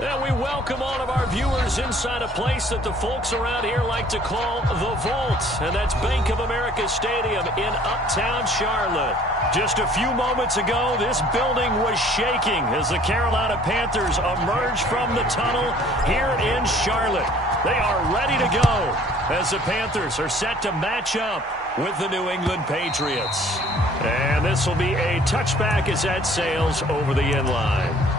And we welcome all of our viewers inside a place that the folks around here like to call the Vault. And that's Bank of America Stadium in Uptown Charlotte. Just a few moments ago, this building was shaking as the Carolina Panthers emerged from the tunnel here in Charlotte. They are ready to go as the Panthers are set to match up with the New England Patriots. And this will be a touchback as that sails over the end line.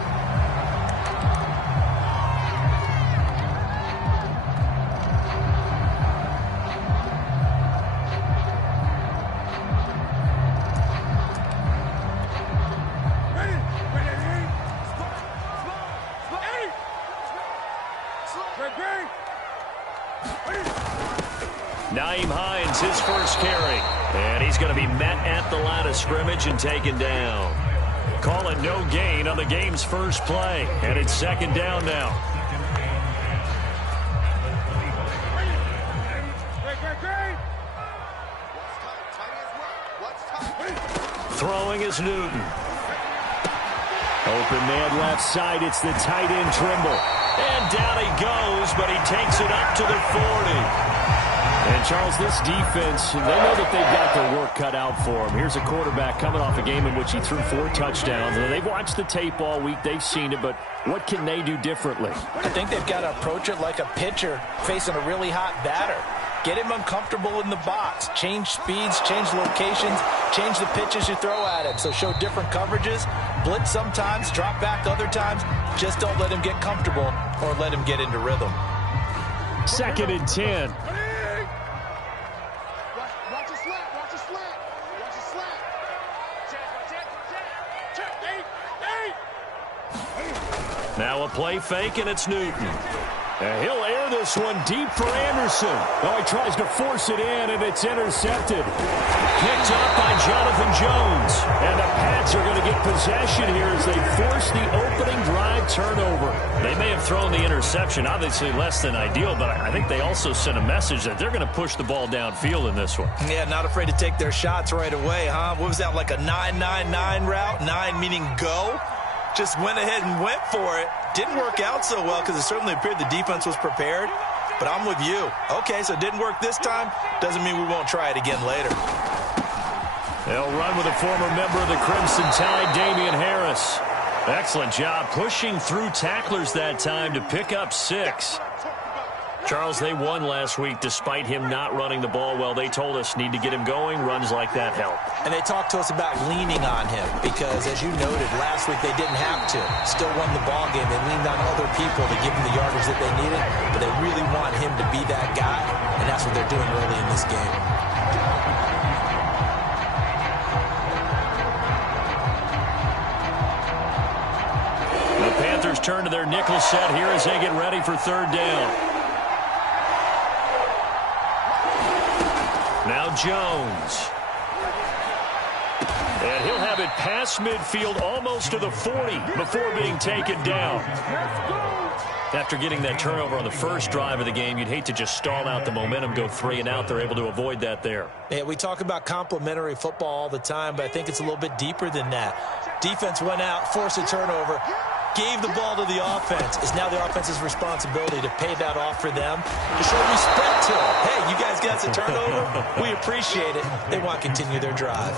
Nyheim Hines, his first carry. And he's going to be met at the line of scrimmage and taken down. Call it no gain on the game's first play. And it's second down now. Throwing is Newton. Open man left side. It's the tight end Trimble. And down he goes, but he takes it up to the 40. And, Charles, this defense, they know that they've got their work cut out for them. Here's a quarterback coming off a game in which he threw 4 touchdowns. And they've watched the tape all week. They've seen it, but what can they do differently? I think they've got to approach it like a pitcher facing a really hot batter. Get him uncomfortable in the box. Change speeds, change locations, change the pitches you throw at him. So show different coverages, blitz sometimes, drop back other times. Just don't let him get comfortable or let him get into rhythm. Second and 10. Now a play fake, and it's Newton. And he'll air this one deep for Anderson. Oh, he tries to force it in, and it's intercepted. Picked up by Jonathan Jones. And the Pats are going to get possession here as they force the opening drive turnover. They may have thrown the interception, obviously less than ideal, but I think they also sent a message that they're going to push the ball downfield in this one. Yeah, not afraid to take their shots right away, huh? What was that, like a 9-9-9 route? 9 meaning go? Just went ahead and went for it. Didn't work out so well because it certainly appeared the defense was prepared. But I'm with you. Okay, so it didn't work this time. Doesn't mean we won't try it again later. They'll run with a former member of the Crimson Tide, Damian Harris. Excellent job pushing through tacklers that time to pick up 6. Charles, they won last week despite him not running the ball well. They told us need to get him going. Runs like that help. And they talked to us about leaning on him because, as you noted, last week they didn't have to. Still won the ball game. They leaned on other people to give them the yardage that they needed, but they really want him to be that guy, and that's what they're doing early in this game. The Panthers turn to their nickel set here as they get ready for third down. Now Jones. And he'll have it past midfield almost to the 40 before being taken down. After getting that turnover on the first drive of the game, you'd hate to just stall out the momentum, go 3 and out. They're able to avoid that there. Yeah, we talk about complementary football all the time, but I think it's a little bit deeper than that. Defense went out, forced a turnover, gave the ball to the offense. It's now the offense's responsibility to pay that off for them, to show respect to them. Hey, you guys got the turnover. We appreciate it. They want to continue their drive.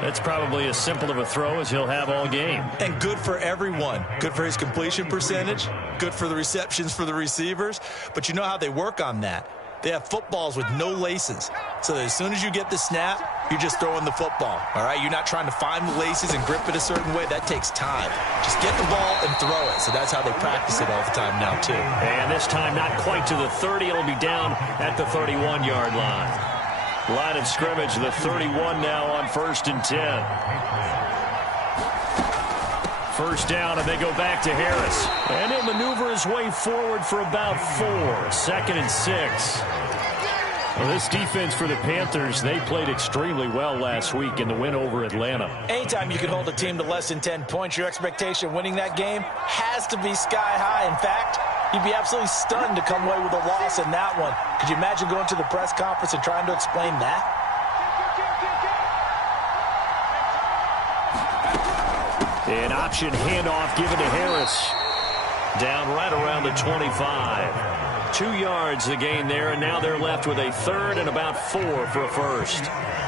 That's probably as simple of a throw as he'll have all game. And good for everyone. Good for his completion percentage. Good for the receptions for the receivers. But you know how they work on that. They have footballs with no laces. So that as soon as you get the snap, you're just throwing the football. All right? You're not trying to find the laces and grip it a certain way. That takes time. Just get the ball and throw it. So that's how they practice it all the time now, too. And this time not quite to the 30. It'll be down at the 31-yard line. Line of scrimmage, the 31 now on 1st and 10. First down, and they go back to Harris. And he'll maneuver his way forward for about 4. 2nd and 6. Well, this defense for the Panthers, they played extremely well last week in the win over Atlanta. Anytime you can hold a team to less than 10 points, your expectation winning that game has to be sky high. In fact, you'd be absolutely stunned to come away with a loss in that one. Could you imagine going to the press conference and trying to explain that? An option handoff given to Harris. Down right around the 25. 2 yards the gain there, and now they're left with a third and about 4 for a first.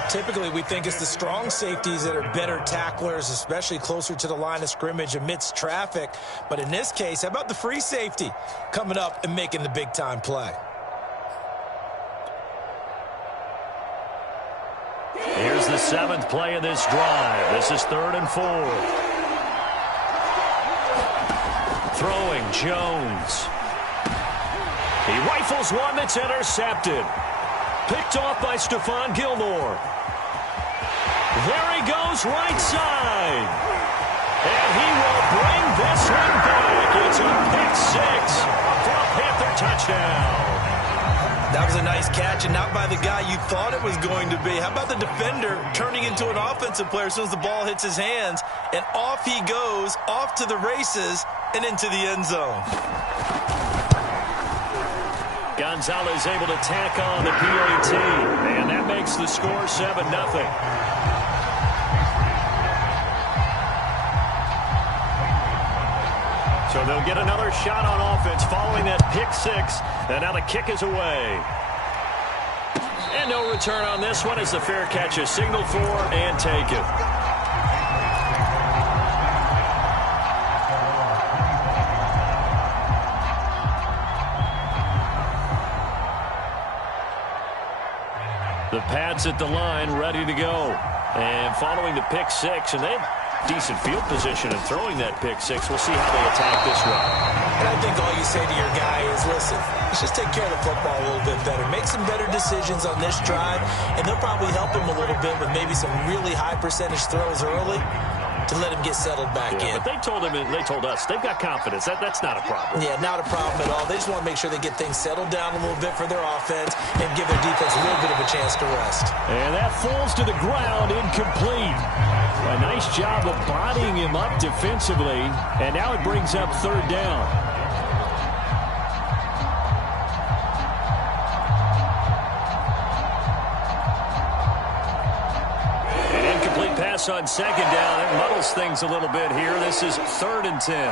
Typically, we think it's the strong safeties that are better tacklers, especially closer to the line of scrimmage amidst traffic. But in this case, how about the free safety coming up and making the big-time play? Here's the 7th play of this drive. This is 3rd and 4. Throwing, Jones. He rifles one that's intercepted. Picked off by Stephon Gilmore. There he goes, right side. And he will bring this one back. It's a pick 6 for a Panther touchdown. That was a nice catch, and not by the guy you thought it was going to be. How about the defender turning into an offensive player as soon as the ball hits his hands, and off he goes, off to the races, and into the end zone. Gonzalez able to tack on the PAT, and that makes the score 7-0. So they'll get another shot on offense following that pick 6, and now the kick is away. And no return on this one as the fair catch is signaled for and taken. The Pats at the line ready to go. And following the pick 6, and they have decent field position in throwing that pick 6. We'll see how they attack this one. And I think all you say to your guy is, listen, let's just take care of the football a little bit better. Make some better decisions on this drive, and they'll probably help him a little bit with maybe some really high percentage throws early to let him get settled back in. But they told him, and they told us, they've got confidence. That's not a problem. Yeah, not a problem at all. They just want to make sure they get things settled down a little bit for their offense and give their defense a little bit of a chance to rest. And that falls to the ground, incomplete. A nice job of bodying him up defensively, and now it brings up 3rd down. On 2nd down, it muddles things a little bit here. This is 3rd and 10.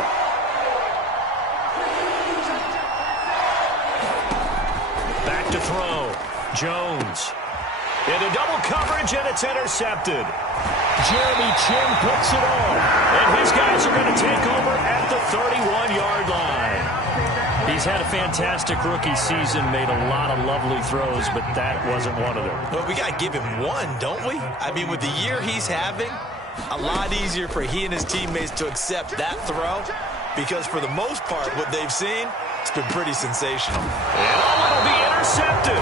Back to throw. Jones. Into double coverage, and it's intercepted. Jeremy Chinn puts it on. And his guys are going to take over at the 31-yard line. He's had a fantastic rookie season, made a lot of lovely throws, but that wasn't one of them. Well, we got to give him one, don't we? I mean, with the year he's having, a lot easier for he and his teammates to accept that throw, because for the most part, what they've seen, it's been pretty sensational. And it'll be intercepted.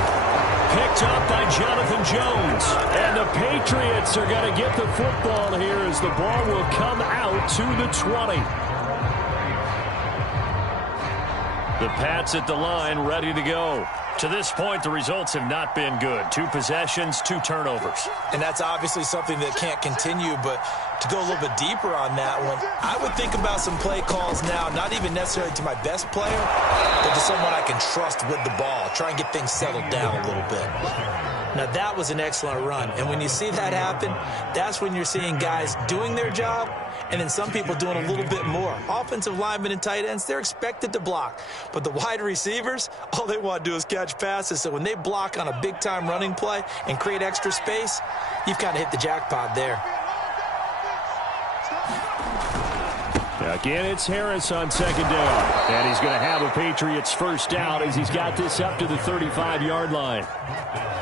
Picked up by Jonathan Jones. And the Patriots are going to get the football here as the ball will come out to the 20. The Pats at the line, ready to go. To this point, the results have not been good. 2 possessions, 2 turnovers. And that's obviously something that can't continue, but to go a little bit deeper on that one, I would think about some play calls now, not even necessarily to my best player, but to someone I can trust with the ball. Try and get things settled down a little bit. Now, that was an excellent run. And when you see that happen, that's when you're seeing guys doing their job, and then some people doing a little bit more. Offensive linemen and tight ends, they're expected to block. But the wide receivers, all they want to do is catch passes. So when they block on a big-time running play and create extra space, you've kind of hit the jackpot there. Again, it's Harris on 2nd down. And he's going to have a Patriots first down as he's got this up to the 35-yard line.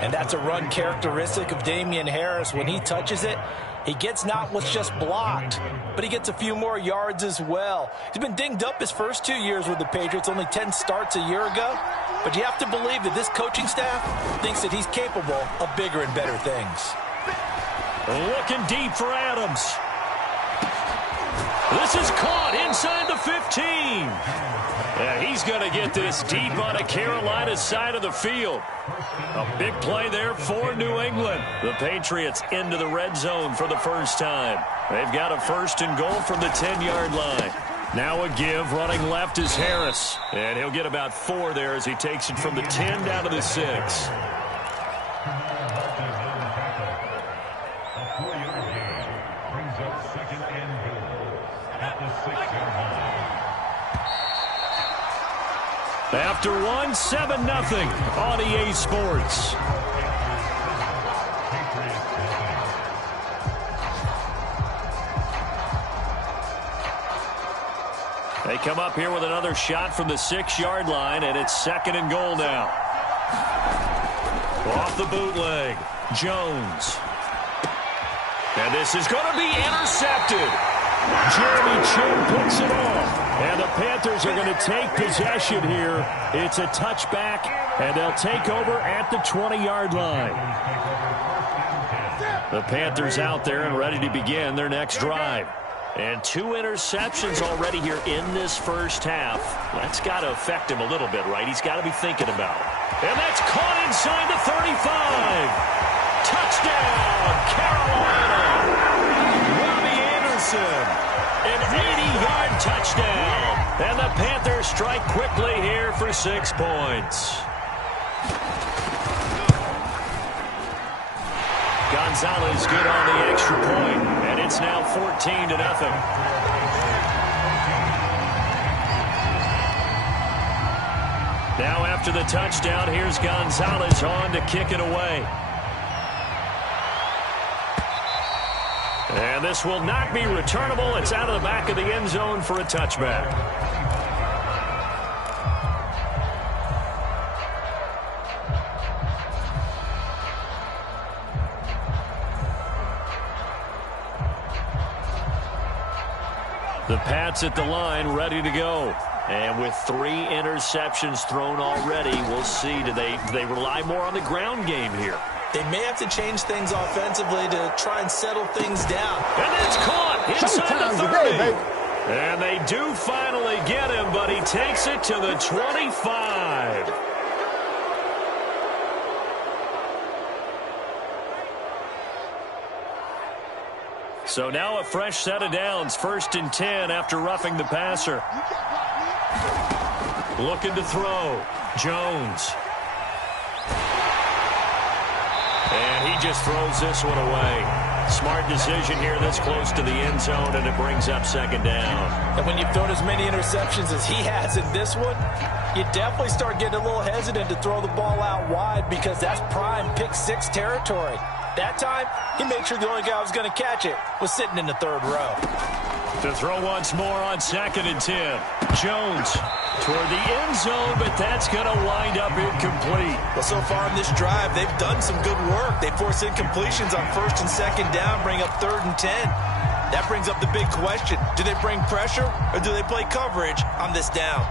And that's a run characteristic of Damian Harris. When he touches it, he gets not what's just blocked, but he gets a few more yards as well. He's been dinged up his first 2 years with the Patriots, only 10 starts a year ago. But you have to believe that this coaching staff thinks that he's capable of bigger and better things. Looking deep for Adams. This is caught inside the 15. He's going to get this deep on a Carolina side of the field. A big play there for New England. The Patriots into the red zone for the first time. They've got a 1st and goal from the 10-yard line. Now a give. Running left is Harris. And he'll get about 4 there as he takes it from the 10 down to the 6. After one, 7-0 on EA Sports. They come up here with another shot from the 6-yard line, and it's 2nd and goal now. Off the bootleg, Jones. And this is going to be intercepted. Jeremy Chinn picks it off. And the Panthers are going to take possession here. It's a touchback, and they'll take over at the 20-yard line. The Panthers out there and ready to begin their next drive. And 2 interceptions already here in this first half. That's got to affect him a little bit, right? He's got to be thinking about it. And that's caught inside the 35. Touchdown, Carolina. Robbie Anderson, an 80-yard touchdown. And the Panthers strike quickly here for 6 points. Gonzalez good on the extra point, and it's now 14-0. Now after the touchdown, here's Gonzalez on to kick it away. And this will not be returnable. It's out of the back of the end zone for a touchback. The Pats at the line, ready to go. And with 3 interceptions thrown already, we'll see. Do they rely more on the ground game here? They may have to change things offensively to try and settle things down. And it's caught inside the 30. And they do finally get him, but he takes it to the 25. So now a fresh set of downs, 1st and 10 after roughing the passer. Looking to throw, Jones. And he just throws this one away. Smart decision here this close to the end zone, and it brings up 2nd down. And when you've thrown as many interceptions as he has in this one, you definitely start getting a little hesitant to throw the ball out wide because that's prime pick 6 territory. That time, he made sure the only guy who was going to catch it was sitting in the 3rd row. To throw once more on 2nd and 10. Jones toward the end zone, but that's going to wind up incomplete. Well, so far in this drive, they've done some good work. They force incompletions on 1st and 2nd down, bring up 3rd and 10. That brings up the big question. Do they bring pressure or do they play coverage on this down?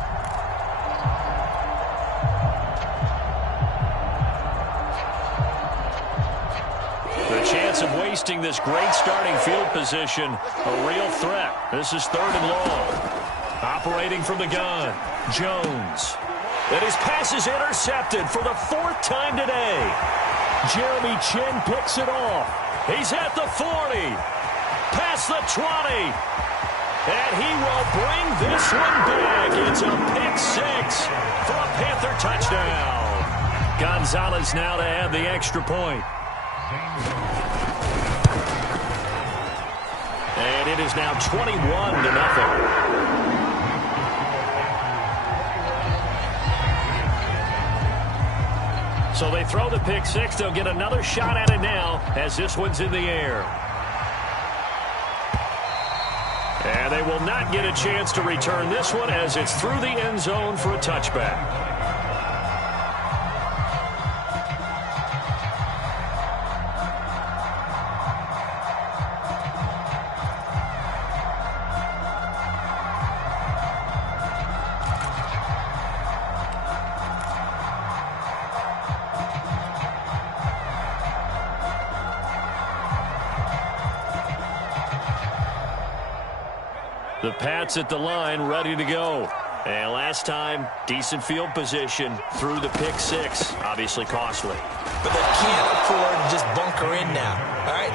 The chance of wasting this great starting field position, a real threat. This is 3rd and long. Operating from the gun, Jones. And his pass is intercepted for the 4th time today. Jeremy Chinn picks it off. He's at the 40. Past the 20. And he will bring this one back. It's a pick 6 for a Panther touchdown. Gonzalez now to add the extra point. And it is now 21-0. So they throw the pick 6. They'll get another shot at it now as this one's in the air. And they will not get a chance to return this one as it's through the end zone for a touchback. The Pats at the line, ready to go. And last time, decent field position through the pick 6. Obviously costly. But they can't afford to just bunker in now. All right,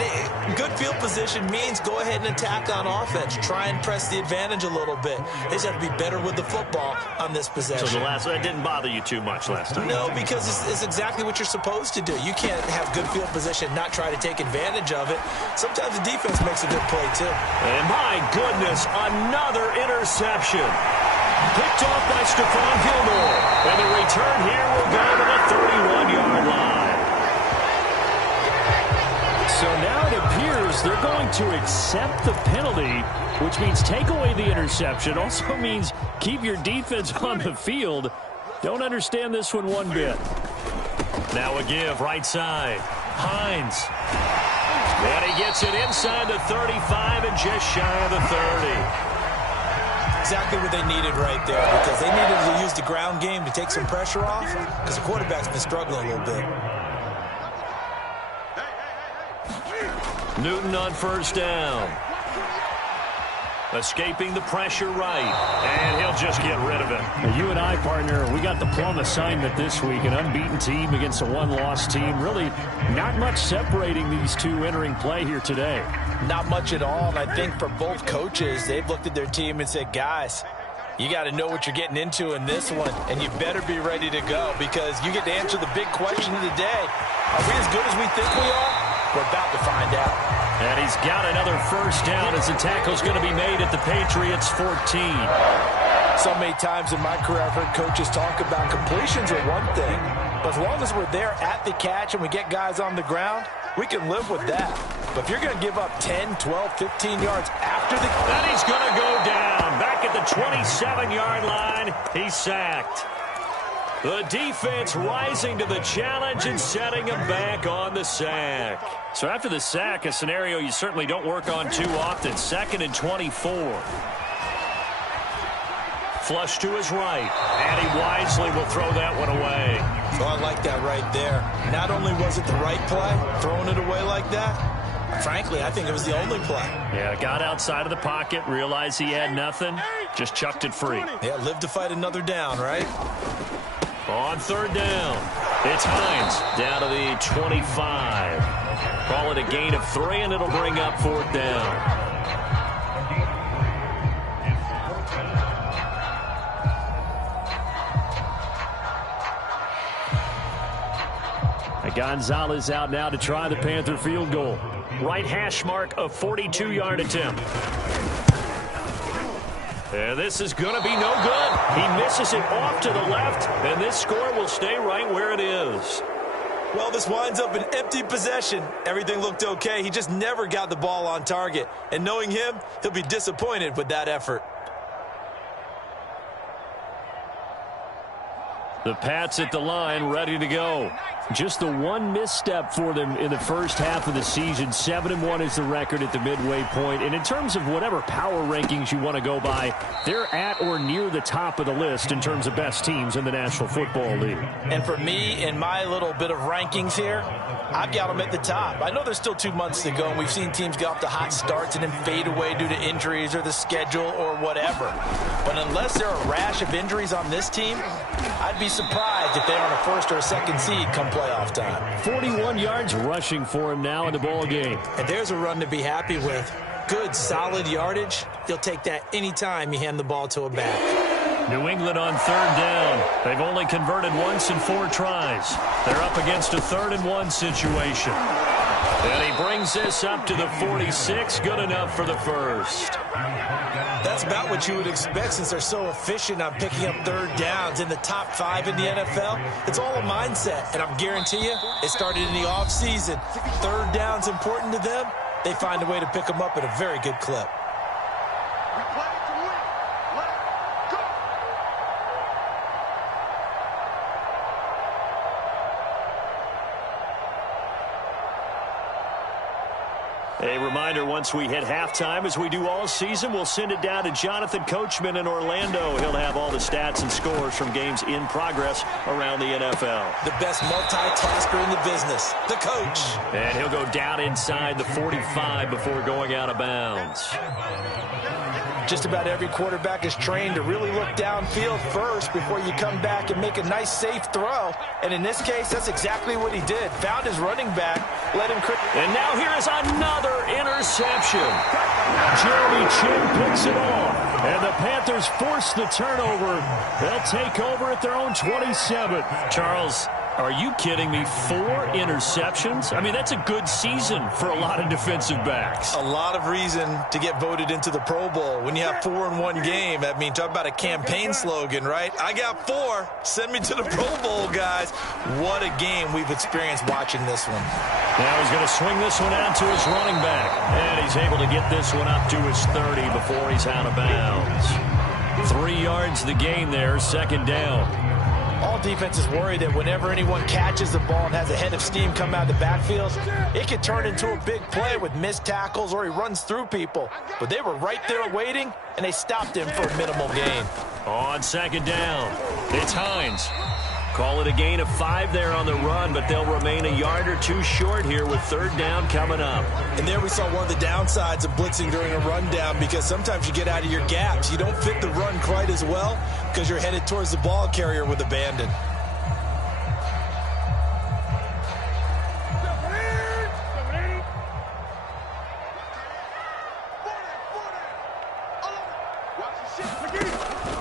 good field position means go ahead and attack on offense. Try and press the advantage a little bit. They just have to be better with the football on this possession. So that didn't bother you too much last time? No, because it's exactly what you're supposed to do. You can't have good field position, not try to take advantage of it. Sometimes the defense makes a good play, too. And my goodness, another interception. Picked off by Stephon Gilmore. And the return here will go to the 31-yard line. So now it appears they're going to accept the penalty, which means take away the interception. Also means keep your defense on the field. Don't understand this one bit. Now a give right side. Hines. And he gets it inside the 35 and just shy of the 30. Exactly what they needed right there, because they needed to use the ground game to take some pressure off, because the quarterback's been struggling a little bit. Newton on first down. Escaping the pressure right. And he'll just get rid of it. Now, you and I, partner, we got the plum assignment this week. An unbeaten team against a one-loss team. Really not much separating these two entering play here today. Not much at all, and I think for both coaches, they've looked at their team and said, guys, you got to know what you're getting into in this one, and you better be ready to go, because you get to answer the big question of the day. Are we as good as we think we are? We're about to find out. And he's got another first down as the tackle's going to be made at the Patriots' 14. So many times in my career, I've heard coaches talk about completions are one thing, but as long as we're there at the catch and we get guys on the ground, we can live with that. But if you're going to give up 10, 12, 15 yards after the... Then he's going to go down. Back at the 27-yard line, he's sacked. The defense rising to the challenge and setting him back on the sack. So after the sack, a scenario you certainly don't work on too often. 2nd and 24. Flush to his right, and he wisely will throw that one away. So I like that right there. Not only was it the right play, throwing it away like that, frankly, I think it was the only play. Yeah, got outside of the pocket, realized he had nothing, just chucked it free. Yeah, live to fight another down, right? On third down, it's Hines down to the 25. Call it a gain of 3, and it'll bring up 4th down. Gonzalez out now to try the Panther field goal. Right hash mark, a 42-yard attempt. And this is going to be no good. He misses it off to the left, and this score will stay right where it is. Well, this winds up an empty possession. Everything looked okay. He just never got the ball on target. And knowing him, he'll be disappointed with that effort. The Pats at the line, ready to go. Just the one misstep for them in the first half of the season. 7-1 is the record at the midway point. And in terms of whatever power rankings you want to go by, they're at or near the top of the list in terms of best teams in the National Football League. And for me, in my little bit of rankings here, I've got them at the top. I know there's still 2 months to go, and we've seen teams get off to hot starts and then fade away due to injuries or the schedule or whatever. But unless there are a rash of injuries on this team, I'd be surprised if they're on a first or a second seed come playoff time. 41 yards rushing for him now in the ball game. And there's a run to be happy with. Good, solid yardage. You'll take that anytime you hand the ball to a back. New England on third down. They've only converted once in 4 tries. They're up against a 3rd and 1 situation. And he brings this up to the 46. Good enough for the first. That's about what you would expect since they're so efficient on picking up 3rd downs in the top 5 in the NFL. It's all a mindset, and I guarantee you it started in the offseason. 3rd down's important to them. They find a way to pick them up at a very good clip. A reminder, once we hit halftime, as we do all season, we'll send it down to Jonathan Coachman in Orlando. He'll have all the stats and scores from games in progress around the NFL. The best multitasker in the business, the coach. And he'll go down inside the 45 before going out of bounds. Just about every quarterback is trained to really look downfield first before you come back and make a nice, safe throw. And in this case, that's exactly what he did. Found his running back, let him... And now here is another interception. Jeremy Chinn picks it off. And the Panthers force the turnover. They'll take over at their own 27. Charles, Are you kidding me? 4 interceptions? I mean, that's a good season for a lot of defensive backs. A lot of reason to get voted into the Pro Bowl. When you have 4 in one game, I mean, talk about a campaign slogan, right? I got 4. Send me to the Pro Bowl, guys. What a game we've experienced watching this one. Now he's going to swing this one out to his running back. And he's able to get this one up to his 30 before he's out of bounds. 3 yards the gain there, second down. All defenses worry that whenever anyone catches the ball and has a head of steam come out of the backfield, it could turn into a big play with missed tackles or he runs through people. But they were right there waiting, and they stopped him for a minimal gain. On second down, it's Hines. Call it a gain of 5 there on the run, but they'll remain a yard or 2 short here with third down coming up. And there we saw one of the downsides of blitzing during a rundown, because sometimes you get out of your gaps. You don't fit the run quite as well because you're headed towards the ball carrier with abandon.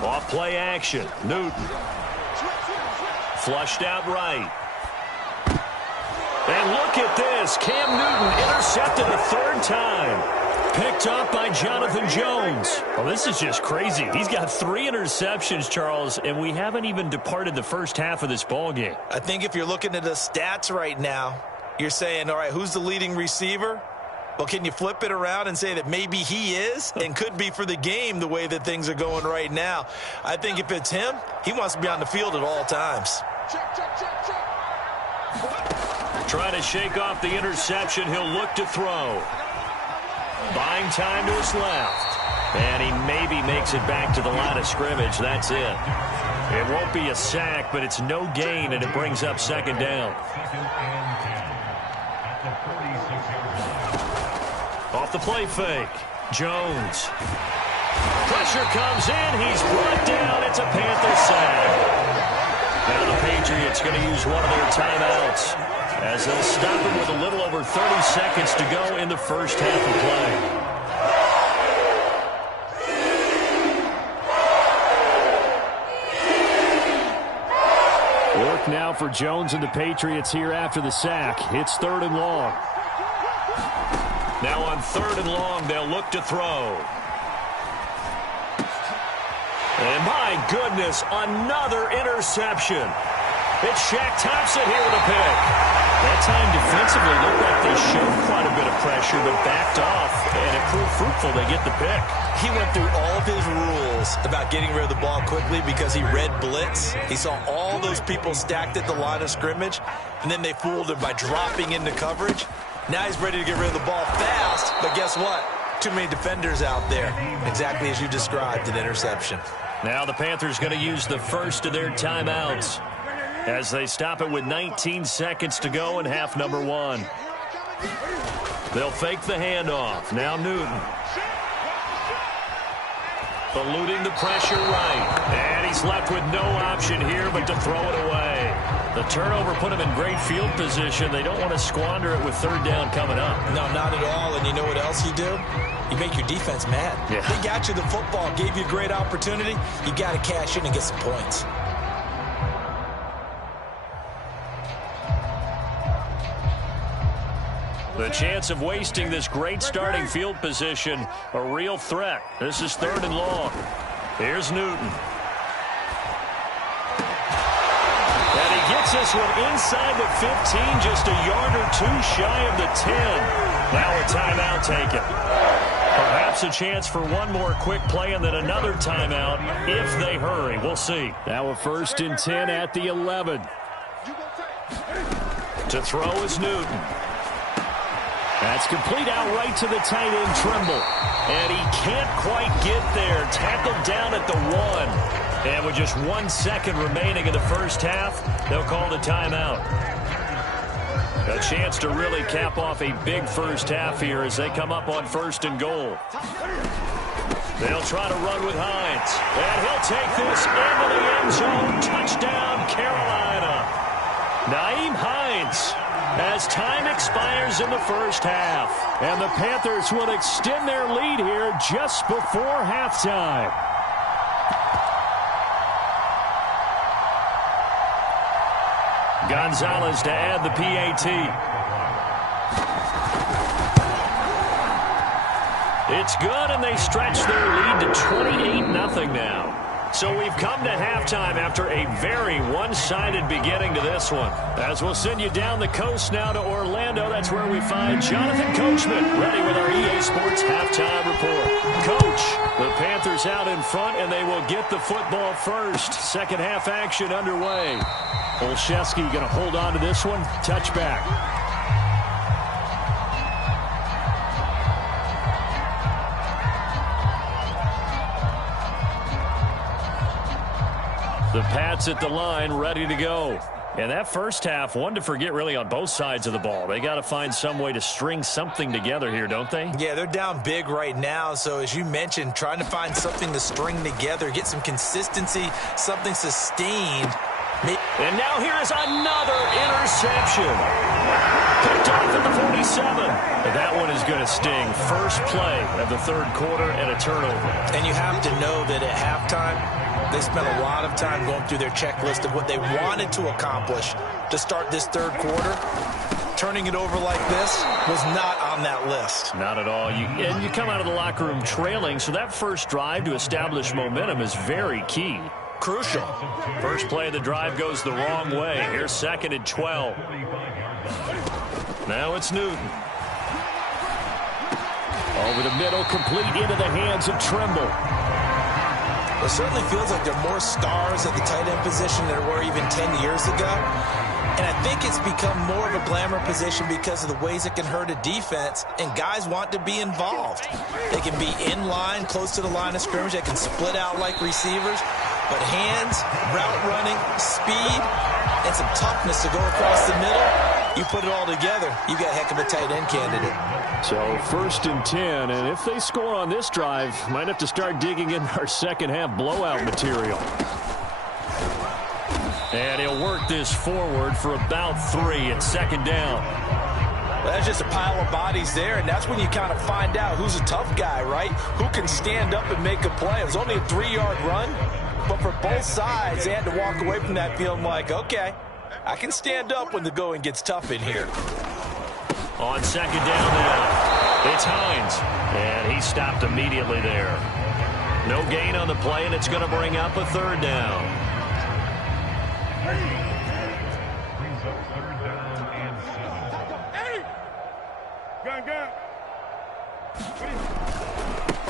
Off play action, Newton. Flushed out right. And look at this. Cam Newton intercepted a 3rd time. Picked up by Jonathan Jones. Well, this is just crazy. He's got 3 interceptions, Charles, and we haven't even departed the first half of this ball game. I think if you're looking at the stats right now, you're saying, all right, who's the leading receiver? Well, can you flip it around and say that maybe he is and could be for the game the way that things are going right now? I think if it's him, he wants to be on the field at all times. Trying to shake off the interception. He'll look to throw. Buying time to his left. And he maybe makes it back to the line of scrimmage. That's it. It won't be a sack, but it's no gain, and it brings up second down. Off the play fake. Jones. Pressure comes in. He's brought down. It's a Panther sack. Now the Patriots going to use one of their timeouts as they'll stop him with a little over 30 seconds to go in the first half of play. Work now for Jones and the Patriots here after the sack. It's 3rd and long. Now on 3rd and long, they'll look to throw. And my goodness, another interception. It's Shaq Thompson here with a pick. That time defensively looked like they showed quite a bit of pressure, but backed off, and it proved fruitful. They get the pick. He went through all of his rules about getting rid of the ball quickly because he read blitz. He saw all those people stacked at the line of scrimmage, and then they fooled him by dropping into coverage. Now he's ready to get rid of the ball fast, but guess what? Too many defenders out there. Exactly as you described, an interception. Now the Panthers going to use the first of their timeouts as they stop it with 19 seconds to go in half number 1. They'll fake the handoff. Now Newton. Eluding the pressure right. And he's left with no option here but to throw it away. The turnover put him in great field position. They don't want to squander it with third down coming up. No, not at all. And you know what else you do? You make your defense mad. Yeah. They got you the football, gave you a great opportunity. You got to cash in and get some points. The chance of wasting this great starting field position, a real threat. This is 3rd and long. Here's Newton. And he gets this one inside the 15, just a yard or 2 shy of the 10. Now a timeout taken. Perhaps a chance for one more quick play and then another timeout if they hurry. We'll see. Now a 1st and 10 at the 11. To throw is Newton. That's complete out right to the tight end, Trimble. And he can't quite get there. Tackled down at the 1. And with just 1 second remaining in the first half, they'll call the timeout. A chance to really cap off a big first half here as they come up on 1st and goal. They'll try to run with Hines. And he'll take this into the end zone. Touchdown, Carolina. Nyheim Hines, as time expires in the first half. And the Panthers will extend their lead here just before halftime. Gonzalez to add the PAT. It's good, and they stretch their lead to 28-0 now. So we've come to halftime after a very one-sided beginning to this one. As we'll send you down the coast now to Orlando, that's where we find Jonathan Coachman ready with our EA Sports Halftime Report. Coach, the Panthers out in front, and they will get the football first. Second half action underway. Olszewski going to hold on to this one. Touchback. The Pats at the line, ready to go. And that first half, one to forget really on both sides of the ball. They got to find some way to string something together here, don't they? Yeah, they're down big right now. So as you mentioned, trying to find something to string together, get some consistency, something sustained. And now here is another interception. Picked off at the 47. That one is going to sting. First play of the third quarter and a turnover. And you have to know that at halftime, they spent a lot of time going through their checklist of what they wanted to accomplish to start this third quarter. Turning it over like this was not on that list. Not at all. And you come out of the locker room trailing, so that first drive to establish momentum is very key. Crucial. First play of the drive goes the wrong way. Here's 2nd and 12. Now it's Newton. Over the middle, complete into the hands of Trimble. It certainly feels like there are more stars at the tight end position than there were even 10 years ago. And I think it's become more of a glamour position because of the ways it can hurt a defense, and guys want to be involved. They can be in line, close to the line of scrimmage. They can split out like receivers. But hands, route running, speed, and some toughness to go across the middle, you put it all together, you got a heck of a tight end candidate. So 1st and 10, and if they score on this drive, might have to start digging in our second half blowout material. And he'll work this forward for about 3 at 2nd down. Well, that's just a pile of bodies there, and that's when you kind of find out who's a tough guy, right? Who can stand up and make a play. It was only a 3-yard run, but for both sides, they had to walk away from that feeling like, okay, I can stand up when the going gets tough in here. On 2nd down now, it's Hines, and he stopped immediately there. No gain on the play, and it's going to bring up a 3rd down.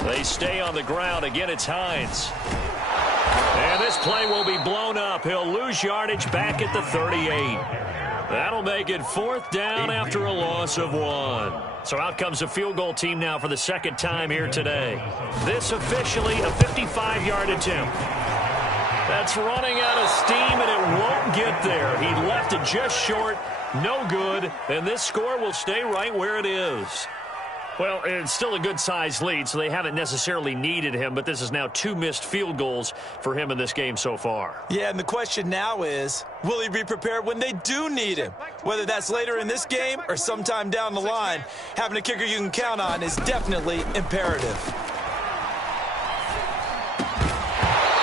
They stay on the ground. Again, it's Hines. And this play will be blown up. He'll lose yardage back at the 38. That'll make it 4th down after a loss of 1. So out comes a field goal team now for the second time here today. This officially a 55-yard attempt. That's running out of steam, and it won't get there. He left it just short. No good. And this score will stay right where it is. Well, it's still a good-sized lead, so they haven't necessarily needed him, but this is now 2 missed field goals for him in this game so far. Yeah, and the question now is, will he be prepared when they do need him? Whether that's later in this game or sometime down the line, having a kicker you can count on is definitely imperative.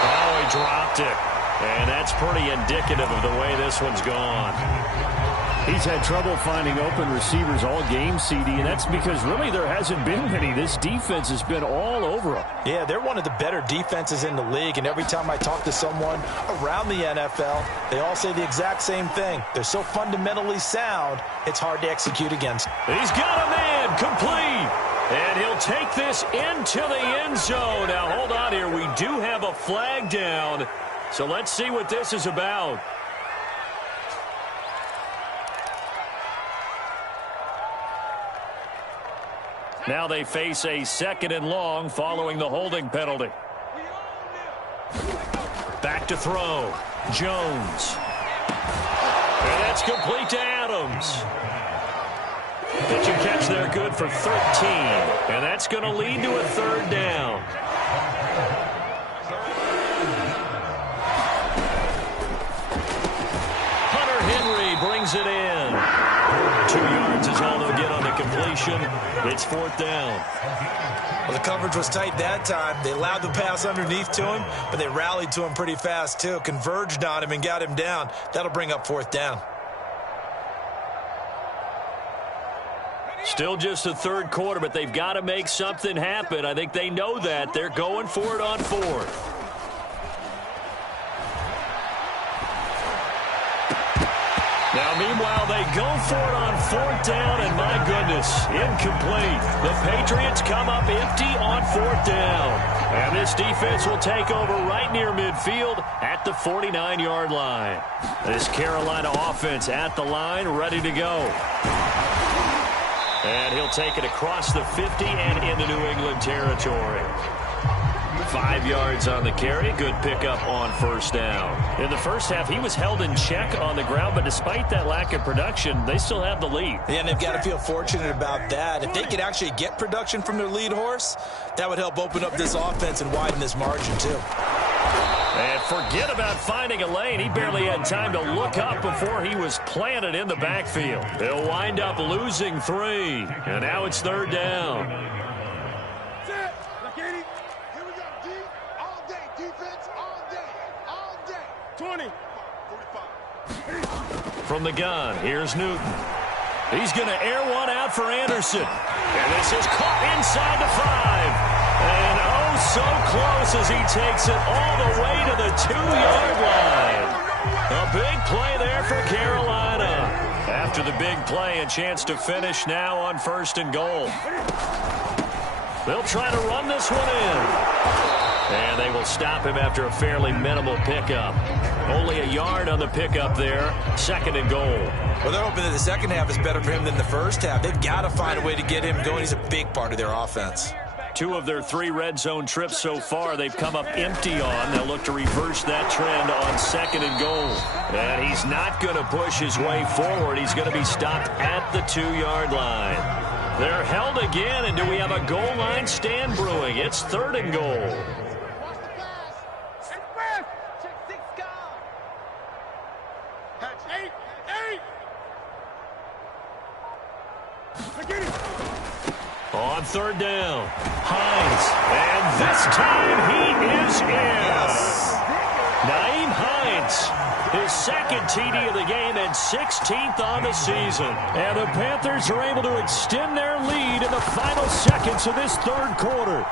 Oh, he dropped it, and that's pretty indicative of the way this one's gone. He's had trouble finding open receivers all game, CD, and that's because really there hasn't been many. This defense has been all over him. Yeah, they're one of the better defenses in the league, and every time I talk to someone around the NFL, they all say the exact same thing. They're so fundamentally sound, it's hard to execute against. He's got a man, complete, and he'll take this into the end zone. Now, hold on here. We do have a flag down, so let's see what this is about. Now they face a 2nd and long following the holding penalty. Back to throw. Jones. And that's complete to Adams. Pitch and catch there good for 13. And that's going to lead to a 3rd down. Hunter Henry brings it in. 2 yards is all they'll get on the completion. It's 4th down. Well, the coverage was tight that time. They allowed the pass underneath to him, but they rallied to him pretty fast, too. Converged on him and got him down. That'll bring up 4th down. Still just the third quarter, but they've got to make something happen. I think they know that. They're going for it on fourth. Now, meanwhile, they go for it on fourth down, and my goodness, incomplete. The Patriots come up empty on fourth down. And this defense will take over right near midfield at the 49-yard line. This Carolina offense at the line, ready to go. And he'll take it across the 50 and into New England territory. 5 yards on the carry. Good pickup on first down. In the first half, he was held in check on the ground, but despite that lack of production, they still have the lead. Yeah, and they've got to feel fortunate about that. If they could actually get production from their lead horse, that would help open up this offense and widen this margin, too. And forget about finding a lane. He barely had time to look up before he was planted in the backfield. They'll wind up losing 3. And now it's third down. From the gun, here's Newton. He's going to air one out for Anderson. And this is caught inside the 5. And oh, so close as he takes it all the way to the 2-yard line. A big play there for Carolina. After the big play, a chance to finish now on first and goal. They'll try to run this one in. And they will stop him after a fairly minimal pickup. Only a yard on the pickup there. Second and goal. Well, they're hoping that the second half is better for him than the first half. They've got to find a way to get him going. He's a big part of their offense. 2 of their 3 red zone trips so far, they've come up empty on. They'll look to reverse that trend on second and goal. And he's not going to push his way forward. He's going to be stopped at the 2-yard line. They're held again, and do we have a goal line stand brewing? It's third and goal. On third down, Hines, and this time he is in. Nyheim Hines, his second TD of the game and 16th on the season. And the Panthers are able to extend their lead in the final seconds of this third quarter.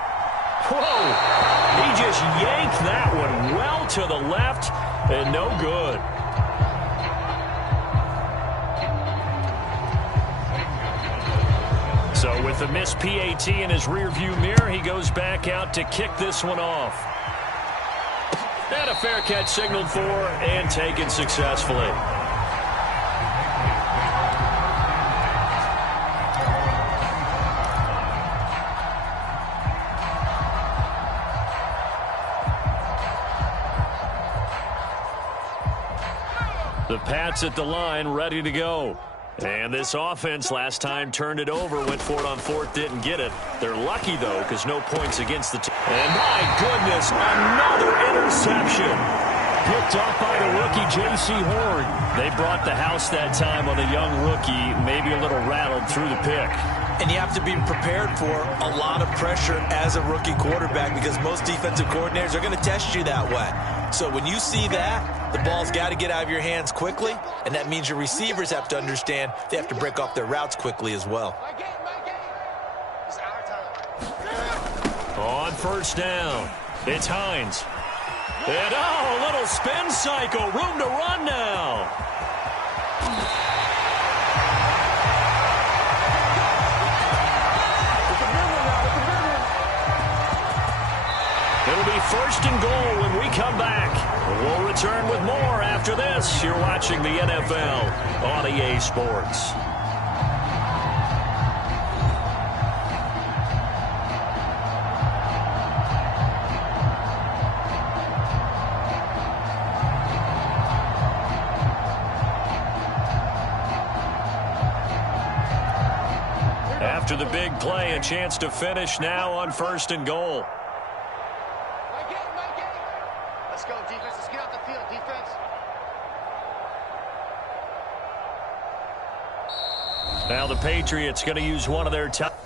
Whoa, he just yanked that one well to the left and no good. So with the missed PAT in his rearview mirror, he goes back out to kick this one off. And a fair catch signaled for and taken successfully. The Pats at the line, ready to go. And this offense last time turned it over, went for it on fourth, didn't get it. They're lucky, though, because no points against the team. And my goodness, another interception. Picked up by the rookie J.C. Horn. They brought the house that time on the young rookie, maybe a little rattled through the pick. And you have to be prepared for a lot of pressure as a rookie quarterback because most defensive coordinators are going to test you that way. So when you see that, the ball's got to get out of your hands quickly, and that means your receivers have to understand they have to break off their routes quickly as well. On first down, it's Hines. And a little spin cycle, room to run now. It'll be first and goal when we come back. We'll return with more after this. You're watching the NFL on EA Sports. After the big play, a chance to finish now on first and goal. Let's go, defense. Let's get off the field, defense. Now the Patriots going to use one of their top.